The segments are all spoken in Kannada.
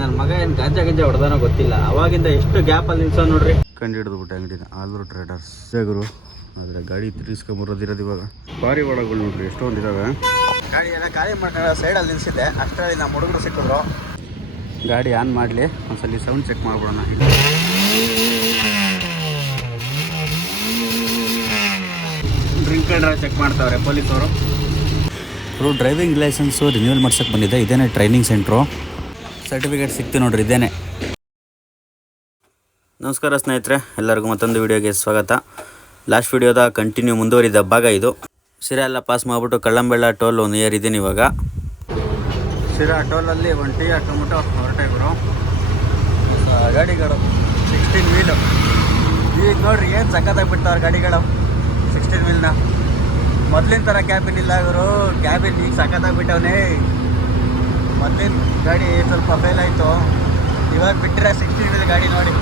ನನ್ನ ಮಗ ಏನು ಗಾಂಜಾ ಗಂಜಾ ಹೊಡೆದಾನೋ ಗೊತ್ತಿಲ್ಲ. ಅವಾಗಿಂದ ಎಷ್ಟು ಗ್ಯಾಪಲ್ಲಿ ನಿಲ್ಸೋ ನೋಡ್ರಿ. ಕಂಡು ಹಿಡಿದು ಬಿಟ್ಟೆ ಅಂಗಡಿನ ಆಲ್ರೂ ಟ್ರೇಡರ್ಸ್ ಗುರು. ಆದರೆ ಗಾಡಿ ತಿರ್ಗಿಸ್ಕೊಂಬರೋದಿರೋದು ಇವಾಗ. ಭಾರಿ ಒಳಗಳು ನೋಡ್ರಿ ಎಷ್ಟೊಂದು ಇದಾವೆ ಗಾಡಿ ಎಲ್ಲ ಖಾಲಿ ಮಾಡ್ಕೊಂಡು ಸೈಡಲ್ಲಿ ನಿಲ್ಸಿದ್ದೆ. ಅಷ್ಟರಲ್ಲಿ ನಮ್ಮ ಹುಡುಗರು ಸಿಕ್ಕಿದ್ರು. ಗಾಡಿ ಆನ್ ಮಾಡಲಿ. ಒಂದ್ಸಲಿ ಸೌಂಡ್ ಚೆಕ್ ಮಾಡ್ಬಿಡೋಣ. ಡ್ರಿಂಕ್ ಚೆಕ್ ಮಾಡ್ತಾವ್ರೆ ಪೊಲೀಸವರು. ಅವರು ಡ್ರೈವಿಂಗ್ ಲೈಸೆನ್ಸ್ ರಿನ್ಯೂವಲ್ ಮಾಡ್ಸಕ್ಕೆ ಬಂದಿದ್ದೆ ಇದೇನೆ ಟ್ರೈನಿಂಗ್ ಸೆಂಟ್ರು ಸರ್ಟಿಫಿಕೇಟ್ ಸಿಕ್ತು ನೋಡ್ರಿ ಇದೇನೆ. ನಮಸ್ಕಾರ ಸ್ನೇಹಿತರೆ ಎಲ್ಲರಿಗೂ ಮತ್ತೊಂದು ವಿಡಿಯೋಗೆ ಸ್ವಾಗತ. ಲಾಸ್ಟ್ ವಿಡಿಯೋದ ಕಂಟಿನ್ಯೂ ಮುಂದುವರಿದ ಭಾಗ ಇದು. ಶಿರಾ ಎಲ್ಲ ಪಾಸ್ ಮಾಡಿಬಿಟ್ಟು ಕಳ್ಳಂಬೆಳ್ಳ ಟೋಲ್ ನಿಯರ್ ಇದ್ದೀನಿ ಇವಾಗ. ಶಿರಾ ಟೋಲಲ್ಲಿ ಒಂದು ಟೀ ಹಾಕೊಂಬಿಟ್ಟು ಹೊರಟೆ ಗುರು. ಗಾಡಿಗಳು ಸಿಕ್ಸ್ಟೀನ್ ವೀಲು ಈಗ ನೋಡ್ರಿ ಏನು ಸಖತ್ತಾಗಿ ಬಿಡ್ತಾವ್ರೆ ಗಾಡಿಗಳು ಸಿಕ್ಸ್ಟೀನ್ ವೀಲ್ನ ಮೊದಲಿನ ಥರ ಕ್ಯಾಬಿನ್ ಇಲ್ಲ ಇವರು ಕ್ಯಾಬಿನ್ ಈಗ ಸಖತ್ತಾಗಿ ಮೊದಲಿನ ಗಾಡಿ ಸ್ವಲ್ಪ ಫೇಲ್ ಆಯಿತು. ಇವಾಗ ಬಿಟ್ಟರೆ ಸಿಕ್ಸ್ಟಿ ಇದೆ ಗಾಡಿ ನೋಡಿ.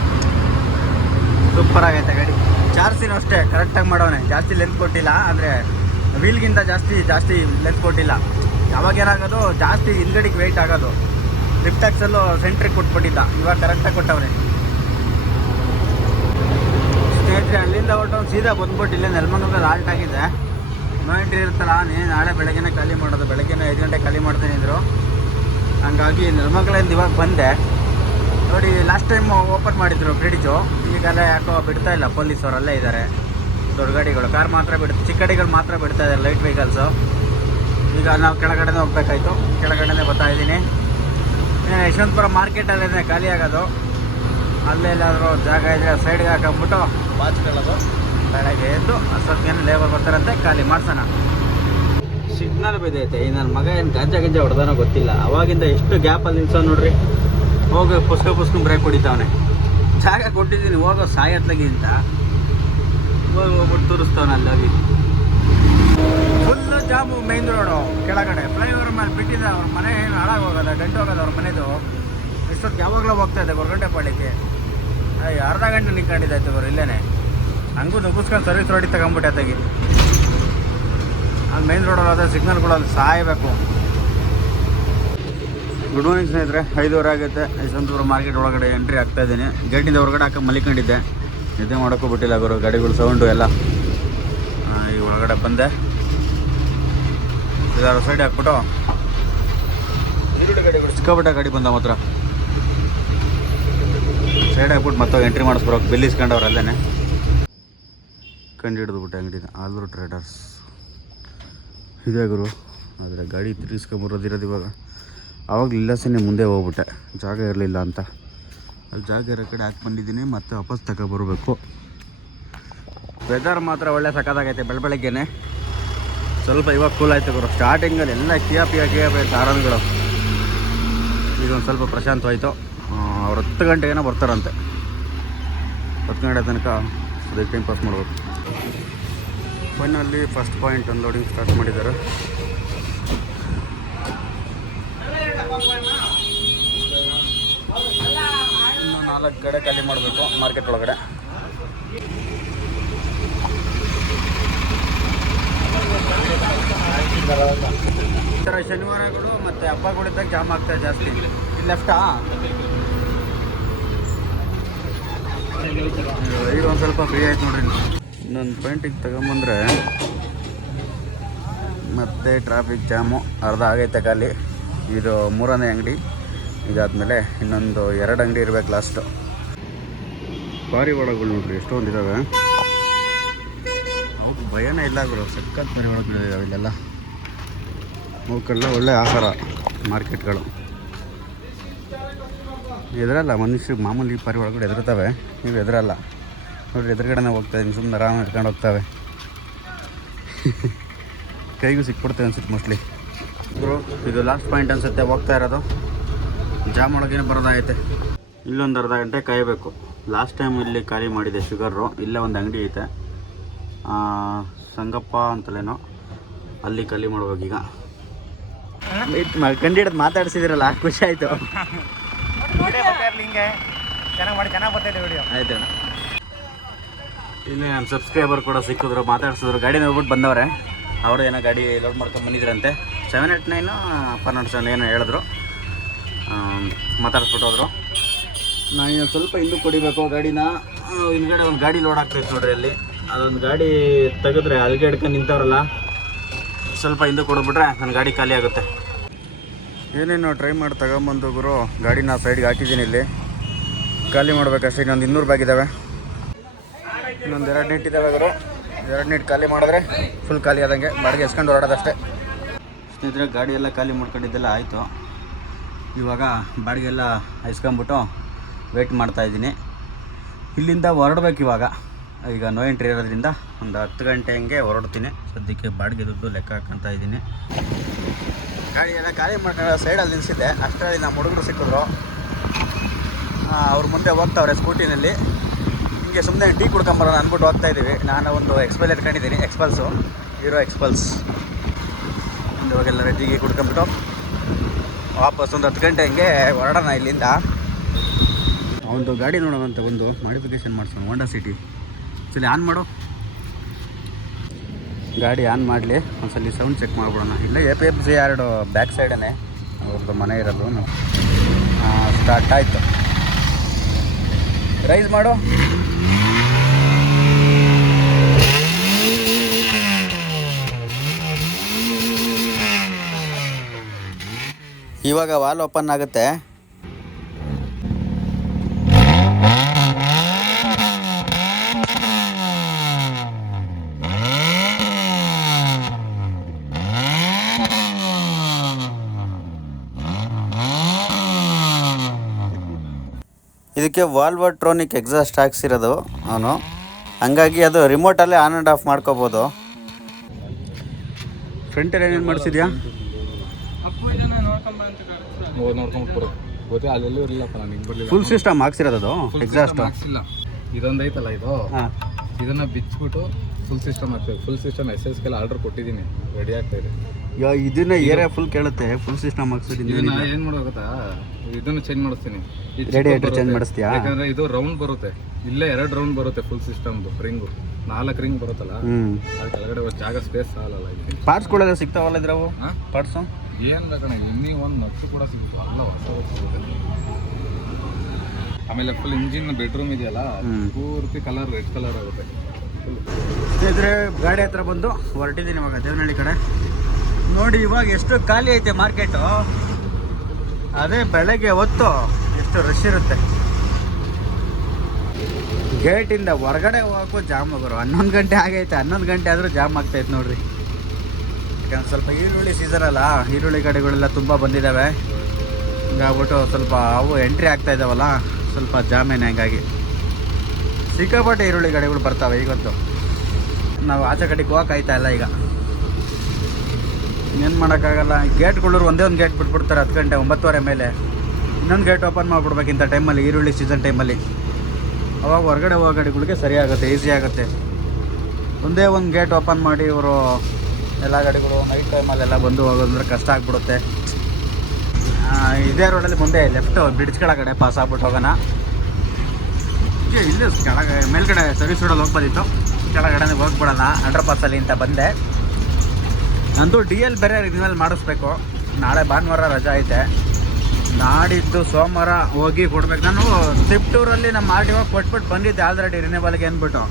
ಸೂಪರ್ ಆಗೈತೆ ಗಾಡಿ. ಚಾರ್ಜಿನೂ ಅಷ್ಟೇ ಕರೆಕ್ಟಾಗಿ ಮಾಡೋಣ ಜಾಸ್ತಿ ಲೆಂತ್ ಕೊಟ್ಟಿಲ್ಲ, ಅಂದರೆ ವೀಲ್ಗಿಂತ ಜಾಸ್ತಿ ಜಾಸ್ತಿ ಲೆಂತ್ ಕೊಟ್ಟಿಲ್ಲ. ಯಾವಾಗ ಏನಾಗೋದು, ಜಾಸ್ತಿ ಹಿಂದಡಿಗೆ ವೆಯ್ಟ್ ಆಗೋದು. ಲಿಫ್ಟ್ ಆಕ್ಸಲ್ಲೂ ಸೆಂಟ್ರಿಗೆ ಕೊಟ್ಬಿಟ್ಟಿದ್ದ. ಇವಾಗ ಕರೆಕ್ಟಾಗಿ ಕೊಟ್ಟವ್ರೆ ಸ್ನೇಹಿತರೆ, ಅಲ್ಲಿಂದ ಹೊರಟು, ಸೀದಾ ಬಂದ್ಬಿಟ್ಟು ಇಲ್ಲೇ ನೆಲಮಂಗಲದಲ್ಲಿ ಆಗಿದೆ. ನೋ ಎಂಟ್ರಿ ಇರುತ್ತಲ್ಲ ನೀ ನಾಳೆ ಬೆಳಗ್ಗೆನೇ ಖಾಲಿ ಮಾಡೋದು. ಬೆಳಗ್ಗೆನೇ ಐದು ಗಂಟೆ ಖಾಲಿ ಮಾಡ್ತೀನಿ ಅಂದರು. ಹಂಗಾಗಿ ನಿರ್ಮಂಗಲಿಂದ ಇವಾಗ ಬಂದೆ. ನೋಡಿ ಲಾಸ್ಟ್ ಟೈಮ್ ಓಪನ್ ಮಾಡಿದ್ರು ಬ್ರಿಡ್ಜು ಈಗೆಲ್ಲ ಯಾಕೋ ಬಿಡ್ತಾ ಇಲ್ಲ ಪೊಲೀಸರು ಅಲ್ಲೇ ಇದ್ದಾರೆ ದೊಡ್ಡ ಗಾಡಿಗಳು. ಕಾರ್ ಮಾತ್ರ ಬಿಡ್ ಚಿಕ್ಕ ಗಾಡಿಗಳು ಮಾತ್ರ ಬಿಡ್ತಾ ಇದ್ದಾರೆ ಲೈಟ್ ವೆಹಿಕಲ್ಸು ಈಗ ನಾವು ಕೆಳಗಡೆನೇ ಹೋಗ್ಬೇಕಾಯ್ತು. ಕೆಳಗಡೆನೇ ಬರ್ತಾ ಇದ್ದೀನಿ. ಯಶವಂತಪುರ ಮಾರ್ಕೆಟಲ್ಲೇ ಖಾಲಿ ಆಗೋದು. ಅಲ್ಲೇ ಎಲ್ಲಾದರೂ ಜಾಗ ಇದ್ರೆ ಸೈಡ್ಗೆ ಹಾಕೊಂಬಿಟ್ಟು ಬಾಚ್ಕೊಳ್ಳೋದು ಬೆಳಗ್ಗೆ ಎದ್ದು ಅಷ್ಟೊತ್ತಿಗೆ ಲೇಬರ್ ಬರ್ತಾರಂತೆ ಖಾಲಿ ಮಾಡ್ಸೋಣ. ಸಿಗ್ನಲ್ ಬಿದ್ದೈತೆ. ಈ ನನ್ನ ಮಗ ಏನು ಗಂಜಾ ಗಂಜಾ ಹೊಡೆದಾನೋ ಗೊತ್ತಿಲ್ಲ. ಅವಾಗಿಂದ ಎಷ್ಟು ಗ್ಯಾಪಲ್ಲಿ ನಿಲ್ಸೋ ನೋಡ್ರಿ. ಹೋಗಿ ಪುಸ್ಕ ಪುಸ್ಕ ಬ್ರೇಕ್ ಹೊಡಿತಾವನೆ. ಜಾಗ ಕೊಟ್ಟಿದ್ದೀನಿ, ಹೋಗೋ, ಸಾಯತ್ಲಗಿ ಅಂತ. ಹೋಗಿ ಹೋಗ್ಬಿಟ್ಟು ತೋರಿಸ್ತಾವನ ಅಲ್ಲೋಗಿ. ಫುಲ್ಲು ಜಾಮು ಮೈನ್ ರೋಡು ಕೆಳಗಡೆ. ಫ್ಲೈಓವರ್ ಮೇಲೆ ಬಿಟ್ಟಿದ್ದ ಅವ್ರ ಮನೆ, ಏನು ಹಾಳಾಗೋಗದ ಗಂಟೆ ಹೋಗೋದು ಅವ್ರ ಮನೆದು. ಎಷ್ಟೊತ್ತು ಯಾವಾಗಲೂ ಹೋಗ್ತಾ ಇದೆ ಗಂಟೆ ಪಾಳಿಗೆ ಅರ್ಧ ಗಂಟೆ ನಿಂತ್ಕೊಂಡಿದ್ದಾಯ್ತು ಇವರು ಇಲ್ಲೇನೆ. ಹಂಗೂ ನುಗ್ಗಿಸ್ಕೊಂಡು ಸರ್ವಿಸ್ ರೋಡಿಗೆ ತಗೊಂಬಿಟ್ಟೆ ತೆಗಿ ಅಲ್ಲಿ ಮೇನ್ ಹೋದ್ರೆ ಸಿಗ್ನಲ್ಗಳಲ್ಲಿ ಸಾಯಬೇಕು. ಗುಡ್ ಮಾರ್ನಿಂಗ್ ಸ್ನೇಹಿತರೆ, ಐದುವರೆ ಆಗುತ್ತೆ. ಯಶವಂತಪುರ ಮಾರ್ಕೆಟ್ ಒಳಗಡೆ ಎಂಟ್ರಿ ಆಗ್ತಾ ಇದ್ದೀನಿ. ಗೇಟಿಂದ ಹೊರಗಡೆ ಹಾಕಿ ಮಲಿಕೊಂಡಿದ್ದೆ. ನಿದ್ದೆ ಮಾಡೋಕ್ಕೂ ಬಿಟ್ಟಿಲ್ಲ ಗುರು, ಗಾಡಿಗಳು ಸೌಂಡು ಎಲ್ಲ. ಈ ಒಳಗಡೆ ಬಂದೆ. ಇದರ ಸೈಡ್ ಹಾಕ್ಬಿಟ್ಟು. ಗಾಡಿಗಳು ಸಿಕ್ಕಾಪಟ್ಟೆ ಗಾಡಿ ಬಂದ ಮಾತ್ರ. ಸೈಡ್ ಹಾಕ್ಬಿಟ್ಟು ಮತ್ತೆ ಎಂಟ್ರಿ ಮಾಡಿಸ್ಬರೋಕೆ ಬಿಲ್ ಇಸ್ಕೊಂಡವ್ರು ಅಲ್ಲೇ ಕಂಡು ಹಿಡಿದು ಬಿಟ್ಟೆ ಅಂಗಡಿನ. ಆಲ್ರೂ ಟ್ರೇಡರ್ಸ್ ಇದೆ ಗುರು. ಆದರೆ ಗಾಡಿ ತಿರುಗಿಸ್ಕೊಂಬರೋದಿರೋದು ಇವಾಗ. ಆವಾಗ ಸೇನೆ ಮುಂದೆ ಹೋಗ್ಬಿಟ್ಟೆ. ಜಾಗ ಇರಲಿಲ್ಲ ಅಂತ. ಅಲ್ಲಿ ಜಾಗ ಇರೋ ಕಡೆ ಹಾಕಿ ಬಂದಿದ್ದೀನಿ, ಮತ್ತೆ ವಾಪಸ್ ತಗೊಬರ್ಬೇಕು. ವೆದರ್ ಮಾತ್ರ ಒಳ್ಳೆ ಸಕ್ಕತ್ತಾಗೈತೆ ಬೆಳ ಬೆಳಗ್ಗೆನೆ. ಸ್ವಲ್ಪ ಇವಾಗ ಕೂಲ್ ಆಯ್ತು ಗುರು. ಸ್ಟಾರ್ಟಿಂಗಲ್ಲಿ ಎಲ್ಲ ಕಿಯಾ ಪಿಯಾ ಕಿಯಾ ಪಿಯ ಸಾರನ್ಗಳು ಈಗ ಒಂದು ಸ್ವಲ್ಪ ಪ್ರಶಾಂತವಾಯಿತು. ಅವ್ರು ಹತ್ತು ಗಂಟೆಗೇನೋ ಬರ್ತಾರಂತೆ. ಹತ್ತು ಗಂಟೆ ತನಕ ಟೈಮ್ ಪಾಸ್ ಮಾಡ್ಬೇಕು. Finally first point unloading start ಮಾಡಿದ್ದಾರೆ. ಇನ್ನು ನಾಲ್ಕು ಕಡೆ ಖಾಲಿ ಮಾಡಬೇಕು ಮಾರ್ಕೆಟ್ ಒಳಗಡೆ. ಈ ಥರ ಶನಿವಾರಗಳು ಮತ್ತು ಹಬ್ಬಗಳಿದ್ದಾಗ ಜಾಮ್ ಆಗ್ತದೆ ಜಾಸ್ತಿ. ಲೆಫ್ಟಾ ಈಗ ಒಂದು ಸ್ವಲ್ಪ ಫ್ರೀ ಆಯ್ತು ನೋಡ್ರಿ ಇನ್ನೊಂದು ಪಾಯಿಂಟಿಗೆ ತಗೊಂಬಂದ್ರೆ ಮತ್ತೆ ಟ್ರಾಫಿಕ್ ಜಾಮು ಅರ್ಧ ಆಗೈತೆ ಖಾಲಿ. ಇದು ಮೂರನೇ ಅಂಗಡಿ. ಇದಾದಮೇಲೆ ಇನ್ನೊಂದು ಎರಡು ಅಂಗಡಿ ಇರಬೇಕು ಲಾಸ್ಟು ಪಾರಿವಾಳಗಳು ನೋಡ್ರಿ, ಎಷ್ಟೊಂದು ಇದ್ದಾವೆ ಅವಕ್ಕೆ ಭಯನೇ ಇಲ್ಲ ಗುರು, ಸಖತ್ ಪಾರಿವಾಳಗಳು ಇದಾವೆ ಇಲ್ಲೆಲ್ಲ. ಅವಕ್ಕೆಲ್ಲ ಒಳ್ಳೆ ಆಹಾರ ಮಾರ್ಕೆಟ್ಗಳು. ಎದುರಲ್ಲ ಮನುಷ್ಯ ಮಾಮೂಲಿ ಪಾರಿವಾಳಗಳು ಎದುರ್ತವೆ ನೀವು ಎದುರಲ್ಲ. ನೋಡ್ರಿ ಎದುರುಗಡೆನೇ ಹೋಗ್ತಾ ಇದ್ದೀನಿ ಸುಮ್ಮನೆ ಆರಾಮ ಇಟ್ಕೊಂಡು ಹೋಗ್ತವೆ. ಕೈಗೂ ಸಿಕ್ಬಿಡ್ತೇವೆ ಅನ್ಸುತ್ತೆ ಮೋಸ್ಟ್ಲಿ ಗುರು ಇದು ಲಾಸ್ಟ್ ಪಾಯಿಂಟ್ ಅನ್ಸುತ್ತೆ ಹೋಗ್ತಾ ಇರೋದು. ಜಾಮ್ ಒಳಗೇನೆ ಬರೋದಾಗೈತೆ. ಇಲ್ಲೊಂದು ಅರ್ಧ ಗಂಟೆ ಕಾಯಬೇಕು. ಲಾಸ್ಟ್ ಟೈಮ್ ಇಲ್ಲಿ ಖಾಲಿ ಮಾಡಿದೆ ಶುಗರು ಇಲ್ಲೇ ಒಂದು ಅಂಗಡಿ ಐತೆ. ಸಂಗಪ್ಪ ಅಂತಲೇನೋ ಅಲ್ಲಿ ಖಾಲಿ ಮಾಡ್ಬೇಕು ಈಗ. ಹಿಡಿದು ಮಾತಾಡ್ಸಿದಿರಲ್ಲ ಖುಷಿ ಆಯಿತು. ಚೆನ್ನಾಗಿ ಮಾಡಿ ಚೆನ್ನಾಗಿ ಬರ್ತಾಯಿದೆ ವಿಡಿಯೋ ಆಯ್ತು ಇಲ್ಲಿ ನಮ್ಮ ಸಬ್ಸ್ಕ್ರೈಬರ್ ಕೂಡ ಸಿಕ್ಕಿದ್ರು, ಮಾತಾಡ್ಸಿದ್ರು. ಗಾಡಿನ ಹೋಗ್ಬಿಟ್ಟು ಬಂದವ್ರೆ. ಅವರು ಏನೋ ಗಾಡಿ ಲೋಡ್ ಮಾಡ್ಕೊಂಡು ಬಂದಿದ್ರಂತೆ. Seven eight nine four nought seven ಏನೋ ಹೇಳಿದ್ರು. ಮಾತಾಡ್ಸ್ಬಿಟ್ಟು ನಾನು ಇನ್ನೊಂದು ಸ್ವಲ್ಪ ಹಿಂದಕ್ಕೆ ಕೊಡಿಬೇಕು ಗಾಡಿನ. ಹಿಂದ್ಗಡೆ ಒಂದು ಗಾಡಿ ಲೋಡ್ ಆಗ್ತೈತೆ ನೋಡ್ರಿ ಅಲ್ಲಿ. ಅದೊಂದು ಗಾಡಿ ತೆಗೆದ್ರೆ ಅಲ್ಲಿಗೆ ಹಿಡ್ಕೊಂಡು ನಿಂತವ್ರಲ್ಲ. ಸ್ವಲ್ಪ ಹಿಂದೆ ಕೊಡ್ಬಿಟ್ರೆ ನನ್ನ ಗಾಡಿ ಖಾಲಿ ಆಗುತ್ತೆ. ಏನೇನು ಟ್ರೈ ಮಾಡಿ ತಗೊಂಬಂದು ಗುರು. ಗಾಡಿನ ಸೈಡ್ಗೆ ಹಾಕಿದ್ದೀನಿ ಇಲ್ಲಿ. ಖಾಲಿ ಮಾಡ್ಬೇಕಷ್ಟೇ, ಇನ್ನೊಂದು ಇನ್ನೂರು ಬ್ಯಾಗ್ ಇದ್ದಾವೆ ಇನ್ನೊಂದು ಎರಡು ನೀಟ್ ಇದ್ದಾವೆ ಅದರ ಎರಡು ನೀಟ್ ಖಾಲಿ ಮಾಡಿದ್ರೆ ಫುಲ್ ಖಾಲಿ ಆದಂಗೆ ಬಾಡಿಗೆ ಎಸ್ಕೊಂಡು ಹೊರಡೋದಷ್ಟೇ. ಸ್ನೇಹಿತರೆ, ಗಾಡಿ ಎಲ್ಲ ಖಾಲಿ ಮಾಡ್ಕೊಂಡಿದ್ದೆಲ್ಲ ಆಯಿತು. ಇವಾಗ ಬಾಡಿಗೆ ಎಲ್ಲ ಇಸ್ಕೊಂಬಿಟ್ಟು ವೆಯ್ಟ್ ಮಾಡ್ತಾ ಇದ್ದೀನಿ. ಇಲ್ಲಿಂದ ಹೊರಡ್ಬೇಕು ಇವಾಗ. ಈಗ ನೋ ಎಂಟ್ರಿ ಇರೋದ್ರಿಂದ ಒಂದು ಹತ್ತು ಗಂಟೆ ಹಂಗೆ ಹೊರಡ್ತೀನಿ. ಸದ್ಯಕ್ಕೆ ಬಾಡಿಗೆ ದುಡ್ಡು ಲೆಕ್ಕ ಹಾಕೊಂತ ಇದ್ದೀನಿ. ಗಾಡಿ ಎಲ್ಲ ಖಾಲಿ ಮಾಡ್ಕೊಂಡು ಸೈಡಲ್ಲಿ ನಿಲ್ಲಿಸಿದ್ದೆ ಅಷ್ಟರಲ್ಲಿ ನಮ್ಮ ಹುಡುಗರು ಸಿಕ್ಕಿದ್ರು. ಅವ್ರ ಮುಂದೆ ಹೋಗ್ತಾವ್ರೆ ಸ್ಕೂಟಿನಲ್ಲಿ ಹಿಂಗೆ ಸುಮ್ಮನೆ ಟೀ ಕುಡ್ಕೊಂಬರೋಣ ಅಂದ್ಬಿಟ್ಟು ಹೋಗ್ತಾ ಇದ್ದೀವಿ ನಾನು ಒಂದು ಎಕ್ಸ್ಪೆಲ್ ಎತ್ಕೊಂಡಿದ್ದೀನಿ ಎಕ್ಸ್ಪಲ್ಸು ಹೀರೋ ಎಕ್ಸ್ಪಲ್ಸ್ ಇವಾಗೆಲ್ಲ ಟೀಗೆ ಕುಡ್ಕೊಂಬಿಟ್ಟು ವಾಪಸ್ ಒಂದು ಹತ್ತು ಗಂಟೆ ಹಂಗೆ ಹೊರಡೋಣ ಇಲ್ಲಿಂದ. ಒಂದು ಗಾಡಿ ನೋಡೋಣ ಅಂತ ಒಂದು ಮಾಡಿಫಿಕೇಶನ್ ಮಾಡಿಸೋಣ ಹೋಂಡಾ ಸಿಟಿ ಸರಿ ಆನ್ ಮಾಡು. ಗಾಡಿ ಆನ್ ಮಾಡಲಿ. ಒಂದ್ಸಲಿ ಸೌಂಡ್ ಚೆಕ್ ಮಾಡ್ಬಿಡೋಣ. ಇಲ್ಲ ಎ ಪಿ ಎಫ್ ಸಿ ಎರಡು ಬ್ಯಾಕ್ ಸೈಡೇ ಅವ್ರದ್ದು ಮನೆ ಇರೋದು. ಸ್ಟಾರ್ಟ್ ಆಯಿತು. ರೈಸ್ ಮಾಡು. ಇವಾಗ ವಾಲ್ ಓಪನ್ ಆಗುತ್ತೆ. ಇದಕ್ಕೆ ವಾಲ್ವಟ್ರೋನಿಕ್ ಎಕ್ಸಾಸ್ಟ್ ಹಾಕ್ಸಿರೋದು ಅವನು. ಹಂಗಾಗಿ ಅದು ರಿಮೋಟಲ್ಲೇ ಆನ್ ಆ್ಯಂಡ್ ಆಫ್ ಮಾಡ್ಕೋಬೋದು. ಫ್ರಂಟಲ್ಲಿ ಏನೇನು ಮಾಡಿಸಿದ್ಯಾ? ಹೋಗಿ ಗೊತ್ತೇ ಅಲ್ಲೆಲ್ಲೂ ಇರಲಿಲ್ಲಪ್ಪ ನಾನು ಹಿಂಗೆ ಬರಲಿಲ್ಲ. ಫುಲ್ ಸಿಸ್ಟಮ್ ಹಾಕ್ಸಿರೋದು ಎಕ್ಸಾಸ್ಟ್ ಹಾಕ್ಸಿಲ್ಲ. ಇದೊಂದು ಐತಲ್ಲ ಇದು? ಇದನ್ನು ಬಿಚ್ಚಿಬಿಟ್ಟು ಫುಲ್ ಸಿಸ್ಟಮ್ ಹಾಕ್ತೇವೆ ಫುಲ್ ಸಿಸ್ಟಮ್ ಎಸ್ ಎಸ್ ಕೆಲ್ಲ ಆರ್ಡರ್ ಕೊಟ್ಟಿದ್ದೀನಿ. ರೆಡಿ ಆಗ್ತಾ ಇದೆ ಇದನ್ನ ಏರಿಯಾ ಫುಲ್ ಕೇಳುತ್ತೆ ಫುಲ್ ಸಿಸ್ಟಮ್ ಹಾಕ್ಸಿದ್ದೀನಿ ಇದನ್ನ ಏನ್ ಮಾಡೋ ಗೊತ್ತಾ ಇದನ್ನ ಚೇಂಜ್ ಮಾಡಿಸ್ತೀನಿ. ಈ ಚೇಂಜ್ Radiator change ಬರುತ್ತೆ. ಮಾಡಿಸ್ತೀಯಾ? ಯಾಕಂದ್ರೆ ಇದು ರೌಂಡ್ ಬರುತ್ತೆ. ಇಲ್ಲೇ ಎರಡು ರೌಂಡ್ ಬರುತ್ತೆ ಫುಲ್ ಸಿಸ್ಟಮ್ ರಿಂಗು ನಾಲ್ಕು ರಿಂಗ್ ಬರುತ್ತಲ್ಲ ಹ್ಞೂ ಅದ್ರ ಕೆಳಗಡೆ ಒಂದು ಜಾಗ ಸ್ಪೇಸ್ ಸಾಲಲ್ಲ ಪಾರ್ಟ್ಸ್ ಪಾರ್ಟ್ಸ್ಗಳೆಲ್ಲ ಸಿಗ್ತಾವಲ್ಲ ಇದ್ರವು? ಹಾ? ಪಾರ್ಟ್ಸು ಏನ್ ಬೇಕಣ್ಣ ಇನ್ನೀ ಒಂದು ನಟ್ಟು ಕೂಡ ಸಿಗುತ್ತೆ ಎಲ್ಲ ಹೊಸ ಸಿಗುತ್ತೆ. ಆಮೇಲೆ ಫುಲ್ ಇಂಜಿನ್ ಬೆಡ್ರೂಮ್ ಇದೆಯಲ್ಲ ಹ್ಮ್. ಪೂರ್ತಿ ಕಲರ್ ರೆಡ್ ಕಲರ್ ಆಗುತ್ತೆ. ಸ್ನೇಹಿತರೆ ಗಾಡಿ ಹತ್ರ ಬಂದು ಹೊರಟಿದ್ದೀನಿ ಇವಾಗ ದೇವನಹಳ್ಳಿ ಕಡೆ. ನೋಡಿ, ಇವಾಗ ಎಷ್ಟು ಖಾಲಿ ಐತೆ ಮಾರ್ಕೆಟು ಅದೇ ಬೆಳಗ್ಗೆ ಹೊತ್ತು ಎಷ್ಟು ರಶ್ ಇರುತ್ತೆ. ಗೇಟಿಂದ ಹೊರಗಡೆ ಹೋಗೋಕ್ಕೂ ಜಾಮ್ ಆಗೋರು ಹನ್ನೊಂದು ಗಂಟೆ ಆಗೈತೆ, ಹನ್ನೊಂದು ಗಂಟೆ ಆದರೂ ಜಾಮ್ ಆಗ್ತೈತೆ ನೋಡ್ರಿ. ಯಾಕಂದ್ರೆ ಸ್ವಲ್ಪ ಈರುಳ್ಳಿ ಸೀಸನ್ ಅಲ್ಲ, ಈರುಳ್ಳಿ ಗಾಡಿಗಳೆಲ್ಲ ತುಂಬ ಬಂದಿದ್ದಾವೆ ಹಿಂಗಾಗ್ಬಿಟ್ಟು ಸ್ವಲ್ಪ ಅವು ಎಂಟ್ರಿ ಆಗ್ತಾ ಇದ್ದಾವಲ್ಲ ಸ್ವಲ್ಪ ಜಾಮೇನೆ ಹಂಗಾಗಿ. ಸಿಕ್ಕಾಪಟ್ಟೆ ಈರುಳ್ಳಿ ಗಾಡಿಗಳು ಬರ್ತಾವೆ ಈಗಂತೂ. ನಾವು ಆಚೆ ಕಡೆಗೆ ಹೋಗಕ್ಕೆ ಆಯ್ತಾ ಇಲ್ಲ ಈಗ. ಏನು ಮಾಡೋಕ್ಕಾಗಲ್ಲ. ಗೇಟ್ಗಳು ಒಂದೇ ಒಂದು ಗೇಟ್ ಬಿಟ್ಬಿಡ್ತಾರೆ ಹತ್ತು ಗಂಟೆ, ಒಂಬತ್ತುವರೆ ಮೇಲೆ. ಇನ್ನೊಂದು ಗೇಟ್ ಓಪನ್ ಮಾಡಿಬಿಡ್ಬೇಕು ಇಂಥ ಟೈಮಲ್ಲಿ ಈರುಳ್ಳಿ ಸೀಸನ್ ಟೈಮಲ್ಲಿ ಅವಾಗ ಹೊರಗಡೆ ಹೋಗೋ ಗಾಡಿಗಳಿಗೆ ಸರಿಯಾಗುತ್ತೆ ಈಸಿ ಆಗುತ್ತೆ. ಒಂದೇ ಒಂದು ಗೇಟ್ ಓಪನ್ ಮಾಡಿ ಇವರು ಎಲ್ಲ ಗಾಡಿಗಳು ನೈಟ್ ಟೈಮಲ್ಲೆಲ್ಲ ಬಂದು ಹೋಗೋದಂದ್ರೆ ಕಷ್ಟ ಆಗ್ಬಿಡುತ್ತೆ. ಇದೇ ರೋಡಲ್ಲಿ ಮುಂದೆ ಲೆಫ್ಟು ಬ್ರಿಡ್ಜ್ ಕೆಳಗಡೆ ಪಾಸ್ ಆಗ್ಬಿಟ್ಟು ಹೋಗೋಣ. ಇಲ್ಲೇ ಕೆಳಗೆ ಮೇಲ್ಗಡೆ ಸರ್ವಿಸ್ ರೋಡಲ್ಲಿ ಹೋಗ್ಬೋದಿತ್ತು. ಕೆಳಗಡೆ ಹೋಗ್ಬಿಡೋಣ ಅಂಡರ್ ಪಾಸಲ್ಲಿ ಅಂತ ಬಂದೆ. ನಂದು ಡಿ ಎಲ್ ಬೇರೆ ರಿನ್ಯೂವಲ್ ಮಾಡಿಸ್ಬೇಕು. ನಾಳೆ ಭಾನುವಾರ ರಜಾ ಐತೆ. ನಾಡಿದ್ದು ಸೋಮವಾರ ಹೋಗಿ ಕೊಡ್ಬೇಕು. ನಾನು ತಿಪ್ಟೂರಲ್ಲಿ ನಮ್ಮ ಆರ್ ಟಿ ಒ ಕೊಟ್ಬಿಟ್ಟು ಬಂದಿದ್ದೆ ಆಲ್ರೆಡಿ ರಿನ್ಯೂವಲ್ಗೆ ಅಂದ್ಬಿಟ್ಟು.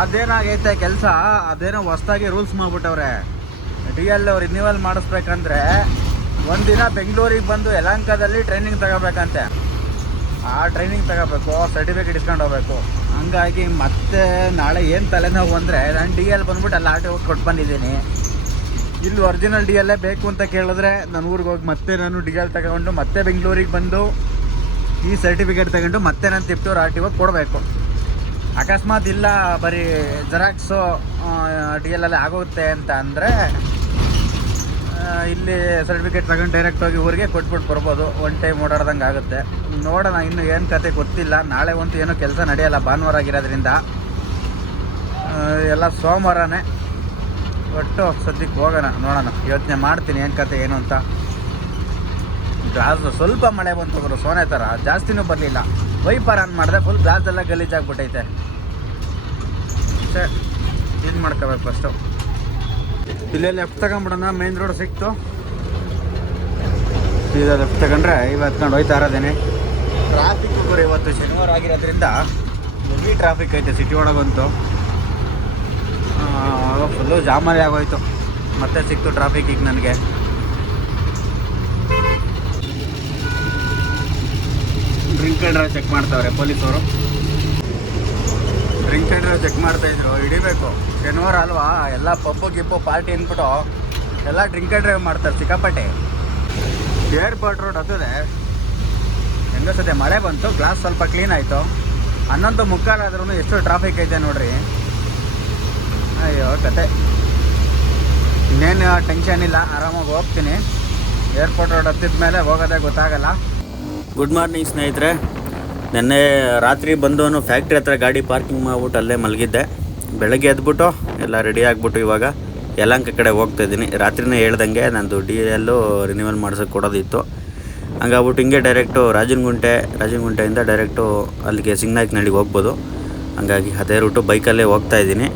ಅದೇನಾಗೈತೆ ಕೆಲಸ? ಅದೇನೋ ಹೊಸ್ದಾಗಿ ರೂಲ್ಸ್ ಮಾಡ್ಬಿಟ್ಟವ್ರೆ. ಡಿ ಎಲ್ ರಿನ್ಯೂವಲ್ ಮಾಡಿಸ್ಬೇಕಂದ್ರೆ ಒಂದಿನ ಬೆಂಗಳೂರಿಗೆ ಬಂದು ಯಲಹಂಕದಲ್ಲಿ ಟ್ರೈನಿಂಗ್ ತಗೋಬೇಕಂತೆ. ಆ ಟ್ರೈನಿಂಗ್ ತಗೋಬೇಕು ಸರ್ಟಿಫಿಕೇಟ್ ಇಸ್ಕೊಂಡು ಹೋಗ್ಬೇಕು. ಹಂಗಾಗಿ ಮತ್ತೆ ನಾಳೆ ಏನು ತಲೆನೋವು ಅಂದರೆ ನಾನು ಡಿ ಎಲ್ ಬಂದ್ಬಿಟ್ಟು ಅಲ್ಲಿ ಆರ್ ಟಿ ಒ ಕೊಟ್ಟು ಬಂದಿದ್ದೀನಿ. ಇಲ್ಲಿ ಒರಿಜಿನಲ್ ಡಿ ಬೇಕು ಅಂತ ಕೇಳಿದ್ರೆ ನಾನು ಊರಿಗೆ ಹೋಗಿ ಮತ್ತೆ ನಾನು ಡಿ ಎಲ್ ತಗೊಂಡು, ಮತ್ತೆ ಬೆಂಗಳೂರಿಗೆ ಬಂದು ಈ ಸರ್ಟಿಫಿಕೇಟ್ ತಗೊಂಡು ಮತ್ತೆ ನಾನು ತಿಪ್ಟೂರು ಆರ್ ಟಿ ಒ ಕೊಡಬೇಕು. ಅಕಸ್ಮಾತ್ ಇಲ್ಲ, ಬರೀ ಜೆರಾಕ್ಸು ಡಿ ಎಲ್ ಅಲ್ಲಿ ಆಗುತ್ತೆ ಅಂತ ಅಂದರೆ ಇಲ್ಲಿ ಸರ್ಟಿಫಿಕೇಟ್ ತಗೊಂಡು ಡೈರೆಕ್ಟ್ ಹೋಗಿ ಊರಿಗೆ ಕೊಟ್ಬಿಟ್ಟು ಬರ್ಬೋದು. ಒನ್ ಟೈಮ್ ಓಡಾಡ್ದಂಗೆ ಆಗುತ್ತೆ. ನೋಡೋಣ, ಇನ್ನು ಏನು ಕತೆ ಗೊತ್ತಿಲ್ಲ. ನಾಳೆ ಒಂದು ಏನೋ ಕೆಲಸ ನಡೆಯಲ್ಲ ಭಾನುವಾರ ಆಗಿರೋದ್ರಿಂದ. ಎಲ್ಲ ಸೋಮವಾರನೇ ಒಟ್ಟು ಸದ್ಯಕ್ಕೆ ಹೋಗೋಣ, ನೋಡೋಣ. ಯೋಚನೆ ಮಾಡ್ತೀನಿ ಏನು ಕತೆ, ಏನು ಅಂತ. ಗ್ಲಾಸ್ ಸ್ವಲ್ಪ ಮಳೆ ಬಂತು ಅವರು ಸೋನೆ ಥರ ಜಾಸ್ತಿನೂ ಬರಲಿಲ್ಲ. ವೈಪರ್ ಆನ್ ಮಾಡಿದ್ರೆ ಫುಲ್ ಗ್ಲಾಸ್ ಎಲ್ಲ ಗಲೀಜಾಗ್ಬಿಟ್ಟೈತೆ ಸರ್ ಇದು ಮಾಡ್ಕೋಬೇಕು ಫಸ್ಟು ಇಲ್ಲೇ ಲೆಫ್ಟ್ ತಗೊಂಬಿಡೋಣ ಮೇನ್ ರೋಡ್ ಸಿಕ್ತು. ಸೀದಾ ಲೆಫ್ಟ್ ತಗೊಂಡ್ರೆ ಇವತ್ತು ನಾನು ಹೋಯ್ತಾ ಇರೋದೇನೆ. ಟ್ರಾಫಿಕ್ ಇವತ್ತು ಶನಿವಾರ ಆಗಿರೋದ್ರಿಂದ ಹೆವಿ ಟ್ರಾಫಿಕ್ ಐತೆ ಸಿಟಿ ಒಳಗಂತೂ ಫುಲ್ಲು ಜಾಮರಿ ಆಗೋಯ್ತು. ಮತ್ತೆ ಸಿಕ್ತು ಟ್ರಾಫಿಕ್ ಈಗ ನನಗೆ. ಡ್ರಿಂಕ್ ಅಂಡ್ರ ಚೆಕ್ ಮಾಡ್ತಾವ್ರೆ ಪೊಲೀಸವರು. ಡ್ರಿಂಕ್ ಅಂಡ್ರ ಚೆಕ್ ಮಾಡ್ತಾ ಇದ್ರು, ಹಿಡಿಬೇಕು. ಶನಿವಾರ ಅಲ್ವಾ, ಎಲ್ಲ ಪಬ್ಬು ಗಿಪ್ಪು ಪಾರ್ಟಿ ಅಂದ್ಬಿಟ್ಟು ಎಲ್ಲ ಡ್ರಿಂಕ್ ಡ್ರೈವ್ ಮಾಡ್ತಾರೆ ಸಿಕ್ಕಾಪಟ್ಟೆ. ಏರ್ಪೋರ್ಟ್ ರೋಡ್ ಅದೇ ಹೆಂಗಸತೆ ಮಳೆ ಬಂತು ಗ್ಲಾಸ್ ಸ್ವಲ್ಪ ಕ್ಲೀನ್ ಆಯಿತು. ಹನ್ನೊಂದು ಮುಕ್ಕಾಲಾದ್ರೂ ಎಷ್ಟು ಟ್ರಾಫಿಕ್ ಐತೆ ನೋಡ್ರಿ. ಕತೆ ಇನ್ನೇನು ಟೆನ್ಷನ್ ಇಲ್ಲ, ಆರಾಮಾಗಿ ಹೋಗ್ತೀನಿ. ಏರ್ಪೋರ್ಟ್ ರೋಡ್ ಹತ್ತಿದ ಮೇಲೆ ಹೋಗೋದೇ ಗೊತ್ತಾಗಲ್ಲ. ಗುಡ್ ಮಾರ್ನಿಂಗ್ ಸ್ನೇಹಿತರೆ. ನಿನ್ನೆ ರಾತ್ರಿ ಬಂದವನು ಫ್ಯಾಕ್ಟ್ರಿ ಹತ್ರ ಗಾಡಿ ಪಾರ್ಕಿಂಗ್ ಮಾಡ್ಬಿಟ್ಟು ಅಲ್ಲೇ ಮಲಗಿದ್ದೆ. ಬೆಳಗ್ಗೆ ಎದ್ಬಿಟ್ಟು ಎಲ್ಲ ರೆಡಿ ಆಗಿಬಿಟ್ಟು ಇವಾಗ ಯಲಂಕ ಕಡೆ ಹೋಗ್ತಾ ಇದ್ದೀನಿ. ರಾತ್ರಿನೇ ಹೇಳ್ದಂಗೆ ನಂದು ಡಿ ಎಲ್ಲು ರಿನ್ಯೂವಲ್ ಮಾಡ್ಸೋಕೆ ಕೊಡೋದಿತ್ತು. ಹಂಗಾಗ್ಬಿಟ್ಟು ಹಿಂಗೆ ಡೈರೆಕ್ಟು ರಾಜನಗುಂಟೆ, ರಾಜನಗುಂಟೆಯಿಂದ ಡೈರೆಕ್ಟು ಅಲ್ಲಿಗೆ ಸಿಂಗ್ನಾಯ್ಕನಹಳ್ಳಿಗೆ ಹೋಗ್ಬೋದು. ಹಂಗಾಗಿ ಅದೇ ರೂಟು ಬೈಕಲ್ಲೇ ಹೋಗ್ತಾ ಇದ್ದೀನಿ.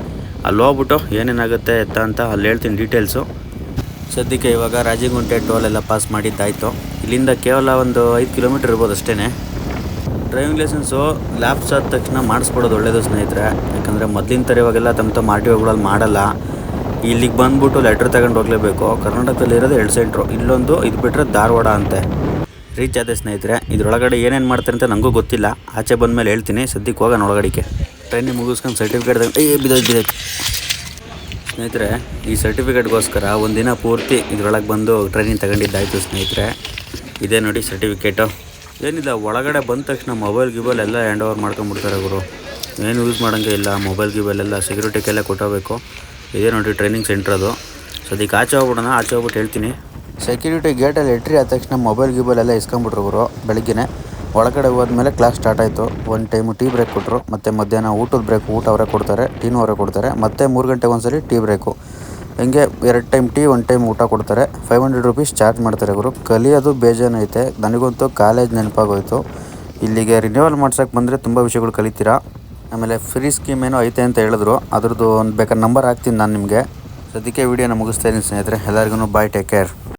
ಅಲ್ಲಿ ಹೋಗ್ಬಿಟ್ಟು ಏನೇನಾಗುತ್ತೆ ಎತ್ತ ಅಂತ ಅಲ್ಲಿ ಹೇಳ್ತೀನಿ ಡೀಟೇಲ್ಸು. ಸದ್ಯಕ್ಕೆ ಇವಾಗ ರಾಜಿಗುಂಟೆ ಟೋಲ್ ಎಲ್ಲ ಪಾಸ್ ಮಾಡಿದ್ದಾಯಿತು. ಇಲ್ಲಿಂದ ಕೇವಲ ಒಂದು ಐದು ಕಿಲೋಮೀಟ್ರ್ ಇರ್ಬೋದು ಅಷ್ಟೇ ಡ್ರೈವಿಂಗ್ ಲೈಸೆನ್ಸು ಲ್ಯಾಪ್ಸ್ ಆದ ತಕ್ಷಣ ಮಾಡಿಸ್ಬಿಡೋದು ಒಳ್ಳೇದು ಸ್ನೇಹಿತರೆ. ಯಾಕಂದರೆ ಮೊದಲಿನ ಥರ ಇವಾಗೆಲ್ಲ ತಮ್ಮ ತಮ್ಮ ಆರ್ ಟಿ ಮಾಡಲ್ಲ. ಇಲ್ಲಿಗೆ ಬಂದ್ಬಿಟ್ಟು ಲೆಟ್ರ್ ತಗೊಂಡು ಹೋಗಲೇಬೇಕು. ಕರ್ನಾಟಕದಲ್ಲಿ ಇರೋದು ಎರಡು ಸೆಂಟ್ರು. ಇಲ್ಲೊಂದು, ಇದು ಬಿಟ್ಟರೆ ಧಾರವಾಡ ಅಂತೆ. ರೀಚ್ ಆದ ಸ್ನೇಹಿತರೆ, ಇದರೊಳಗಡೆ ಏನೇನು ಮಾಡ್ತಾರೆ ಅಂತ ನನಗೂ ಗೊತ್ತಿಲ್ಲ. ಆಚೆ ಬಂದಮೇಲೆ ಹೇಳ್ತೀನಿ. ಸದ್ಯಕ್ಕೆ ಹೋಗೋಣ ಒಳಗಡೆಗೆ ಟ್ರೈನಿಗೆ ಮುಗಿಸ್ಕೊಂಡು ಸರ್ಟಿಫಿಕೇಟ್ ಏ, ಬಿದ್ದೋಯ್ತು ಬಿದ್ದೋಯ್ತು. ಸ್ನೇಹಿತರೆ, ಈ ಸರ್ಟಿಫಿಕೇಟ್ಗೋಸ್ಕರ ದಿನ ಪೂರ್ತಿ ಇದರೊಳಗೆ ಬಂದು ಟ್ರೈನಿಂಗ್ ತಗೊಂಡಿದ್ದಾಯಿತು ಸ್ನೇಹಿತರೆ. ಇದೇ ನೋಡಿ ಸರ್ಟಿಫಿಕೇಟು ಏನಿಲ್ಲ ಒಳಗಡೆ ಬಂದ ತಕ್ಷಣ ಮೊಬೈಲ್ ಗಿಬಲ್ ಎಲ್ಲ ಹ್ಯಾಂಡ್ ಓವರ್ ಮಾಡ್ಕೊಂಬಿಡ್ತಾರೆ ಗುರು. ಏನು ಯೂಸ್ ಮಾಡೋಂಗೆ ಇಲ್ಲ ಮೊಬೈಲ್ ಗಿಬೈಲೆಲ್ಲ ಸೆಕ್ಯೂರಿಟಿಗೆಲ್ಲ ಕೊಟ್ಟೋಬೇಕು ಇದೇ ನೋಡಿ ಟ್ರೈನಿಂಗ್ ಸೆಂಟ್ರ್ ಅದು. ಸೊ ಅದಕ್ಕೆ ಆಚೆ ಹೋಗ್ಬಿಡೋಣ, ಆಚೆ ಹೋಗ್ಬಿಟ್ಟು ಹೇಳ್ತೀನಿ. ಸೆಕ್ಯೂರಿಟಿ ಗೇಟಲ್ಲಿ ಎಂಟ್ರಿ ಆದ ತಕ್ಷಣ ಮೊಬೈಲ್ ಗಿಬೈಲ್ ಎಲ್ಲ ಇಸ್ಕೊಂಬಿಟ್ರು ಗುರು, ಬೆಳಗ್ಗೆನೆ. ಒಳಗಡೆ ಹೋದ್ಮೇಲೆ ಕ್ಲಾಸ್ ಸ್ಟಾರ್ಟ್ ಆಯಿತು. ಒಂದು ಟೈಮು ಟೀ ಬ್ರೇಕ್ ಕೊಟ್ಟರು ಮತ್ತು ಮಧ್ಯಾಹ್ನ ಊಟದ ಬ್ರೇಕ್ ಊಟ ಅವರೇ ಕೊಡ್ತಾರೆ ಟೀನೂ ಅವರೇ ಕೊಡ್ತಾರೆ. ಮತ್ತು ಮೂರು ಗಂಟೆಗೆ ಒಂದ್ಸರಿ ಟೀ ಬ್ರೇಕು ಹಿಂಗೆ ಎರಡು ಟೈಮ್ ಟೀ ಒಂದು ಟೈಮ್ ಊಟ ಕೊಡ್ತಾರೆ. ಫೈವ್ ಹಂಡ್ರೆಡ್ ರುಪೀಸ್ ಚಾರ್ಜ್ ಮಾಡ್ತಾರೆ ಗುರು. ಕಲಿಯೋದು ಬೇಜಾನೈತೆ ನನಗಂತೂ ಕಾಲೇಜ್ ನೆನಪಾಗೋಯ್ತು. ಇಲ್ಲಿಗೆ ರಿನ್ಯೂವಲ್ ಮಾಡ್ಸೋಕ್ಕೆ ಬಂದರೆ ತುಂಬ ವಿಷಯಗಳು ಕಲಿತೀರಾ? ಆಮೇಲೆ ಫ್ರೀ ಸ್ಕೀಮ್ ಏನೋ ಐತೆ ಅಂತ ಹೇಳಿದ್ರು. ಅದ್ರದ್ದು ಒಂದು ಬೇಕಾದ್ರೆ ನಂಬರ್ ಹಾಕ್ತೀನಿ ನಾನು ನಿಮಗೆ. ಸದ್ಯಕ್ಕೆ ವಿಡಿಯೋನ ಮುಗಿಸ್ತಾ ಇದ್ದೀನಿ ಸ್ನೇಹಿತರೆ. ಎಲ್ಲರಿಗೂ ಬಾಯ್ ಟೇಕ್ ಕೇರ್